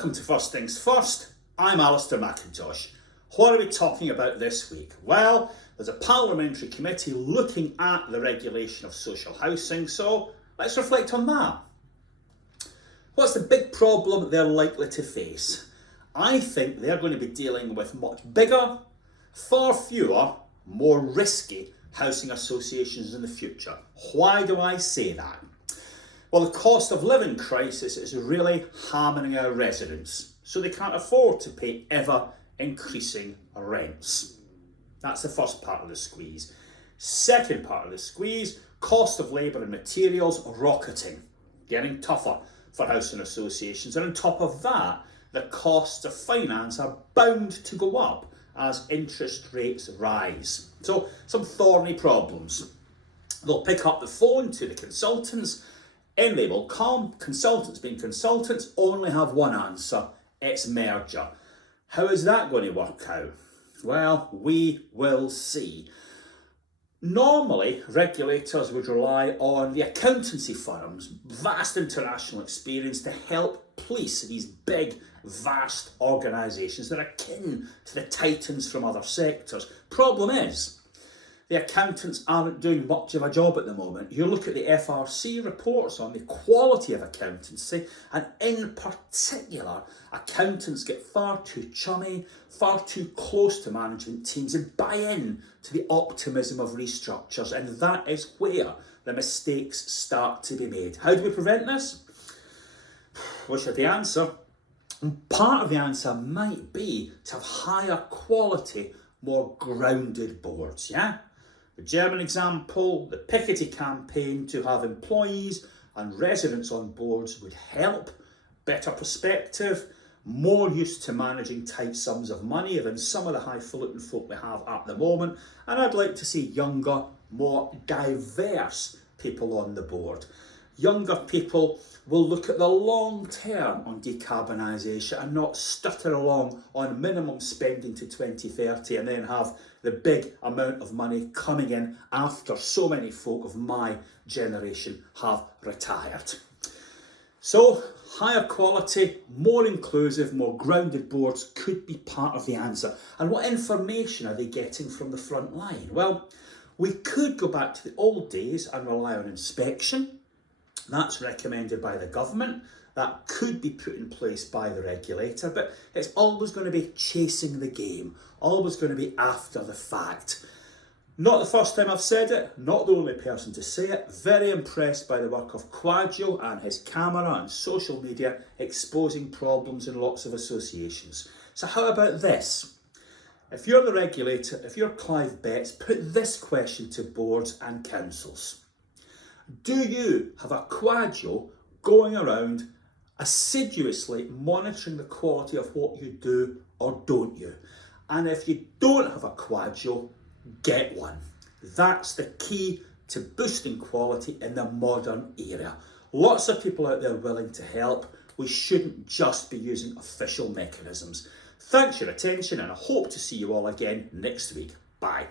Welcome to First Things First. I'm Alistair McIntosh. What are we talking about this week? Well, there's a parliamentary committee looking at the regulation of social housing, so let's reflect on that. What's the big problem they're likely to face? I think they're going to be dealing with much bigger, far fewer, more risky housing associations in the future. Why do I say that? Well, the cost of living crisis is really hammering our residents, so they can't afford to pay ever increasing rents. That's the first part of the squeeze. Second part of the squeeze, cost of labour and materials rocketing, getting tougher for housing associations. And on top of that, the costs of finance are bound to go up as interest rates rise. So some thorny problems. They'll pick up the phone to the consultants and they will come. Consultants being consultants only have one answer. It's merger. How is that going to work out? Well, we will see. Normally, regulators would rely on the accountancy firms, vast international experience to help police these big, vast organisations that are akin to the titans from other sectors. Problem is, the accountants aren't doing much of a job at the moment. You look at the FRC reports on the quality of accountancy, and in particular, accountants get far too chummy, far too close to management teams and buy in to the optimism of restructures, and that is where the mistakes start to be made. How do we prevent this? What's the answer? Part of the answer might be to have higher quality, more grounded boards, yeah? The German example, the Piketty campaign to have employees and residents on boards would help. Better perspective, more used to managing tight sums of money than some of the highfalutin folk we have at the moment. And I'd like to see younger, more diverse people on the board. Younger people will look at the long term on decarbonisation and not stutter along on minimum spending to 2030 and then have the big amount of money coming in after so many folk of my generation have retired. So, higher quality, more inclusive, more grounded boards could be part of the answer. And what information are they getting from the front line? Well, we could go back to the old days and rely on inspection. That's recommended by the government. That could be put in place by the regulator, but it's always going to be chasing the game, always going to be after the fact. Not the first time I've said it, not the only person to say it. Very impressed by the work of Quadio and his camera and social media exposing problems in lots of associations. So how about this? If you're the regulator, if you're Clive Betts, put this question to boards and councils. Do you have a Quadio going around assiduously monitoring the quality of what you do or don't you? And if you don't have a Quadio, get one. That's the key to boosting quality in the modern era. Lots of people out there willing to help. We shouldn't just be using official mechanisms. Thanks for your attention and I hope to see you all again next week. Bye.